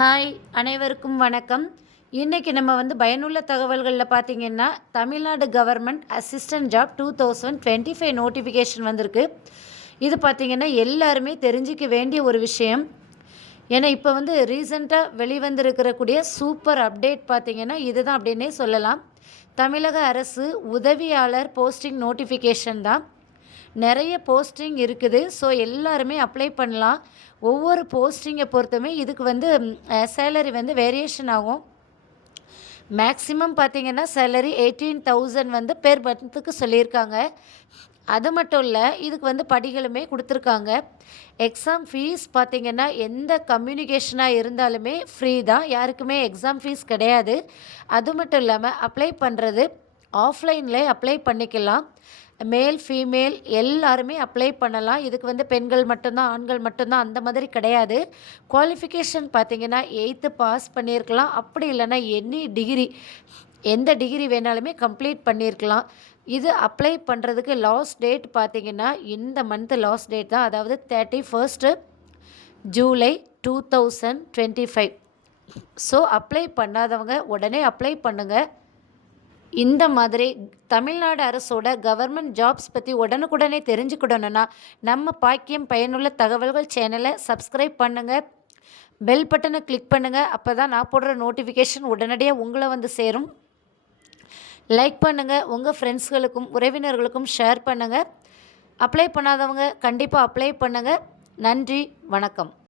Hi அனைவருக்கும் வணக்கம். இன்றைக்கி நம்ம பயனுள்ள தகவல்களில் பார்த்திங்கன்னா Tamil Nadu government assistant job 2025 notification வந்திருக்கு. இது பார்த்திங்கன்னா எல்லாருமே தெரிஞ்சிக்க வேண்டிய ஒரு விஷயம். ஏன்னா இப்போ ரீசெண்டாக வெளிவந்திருக்கிறக்கூடிய சூப்பர் அப்டேட் பார்த்திங்கன்னா இதுதான் அப்படின்னே சொல்லலாம். தமிழக அரசு உதவியாளர் போஸ்டிங் நோட்டிஃபிகேஷன் தான். நிறைய போஸ்டிங் இருக்குது. ஸோ எல்லாருமே அப்ளை பண்ணலாம். ஒவ்வொரு போஸ்டிங்கை பொறுத்துமே இதுக்கு சேலரி வேரியேஷன் ஆகும். மேக்ஸிமம் பார்த்திங்கன்னா சேலரி 18,000 பெர் மந்த்துக்கு சொல்லியிருக்காங்க. அது மட்டும் இல்லை, இதுக்கு படிகளுமே கொடுத்துருக்காங்க. எக்ஸாம் ஃபீஸ் பார்த்திங்கன்னா எந்த கம்யூனிகேஷனாக இருந்தாலுமே ஃப்ரீ தான். யாருக்குமே எக்ஸாம் ஃபீஸ் கிடையாது. அது மட்டும் இல்லாமல் அப்ளை பண்ணுறது ஆஃப்லைனில் அப்ளை பண்ணிக்கலாம். மேல் ஃபீமேல் எல்லாருமே அப்ளை பண்ணலாம். இதுக்கு பெண்கள் மட்டும்தான், ஆண்கள் மட்டும்தான் அந்த மாதிரி கிடையாது. குவாலிஃபிகேஷன் பார்த்திங்கன்னா 8th பாஸ் பண்ணியிருக்கலாம். அப்படி இல்லைன்னா எனி டிகிரி, எந்த டிகிரி வேணாலுமே கம்ப்ளீட் பண்ணியிருக்கலாம். இது அப்ளை பண்ணுறதுக்கு லாஸ்ட் டேட் பார்த்திங்கன்னா இந்த மந்த் லாஸ்ட் டேட் தான். அதாவது 31 ஜூலை 2025. ஸோ அப்ளை பண்ணாதவங்க உடனே அப்ளை பண்ணுங்கள். இந்த மாதிரி தமிழ்நாடு அரசோட கவர்மெண்ட் ஜாப்ஸ் பற்றி உடனுக்குடனே தெரிஞ்சுக்கிடணுன்னா நம்ம பாக்கியம் பயனுள்ள தகவல்கள் சேனலை சப்ஸ்கிரைப் பண்ணுங்கள். பெல் பட்டனை கிளிக் பண்ணுங்கள். அப்போ தான் நான் போடுற நோட்டிஃபிகேஷன் உடனடியாக உங்களை சேரும். லைக் பண்ணுங்கள். உங்கள் ஃப்ரெண்ட்ஸ்களுக்கும் உறவினர்களுக்கும் ஷேர் பண்ணுங்கள். அப்ளை பண்ணாதவங்க கண்டிப்பாக அப்ளை பண்ணுங்கள். நன்றி, வணக்கம்.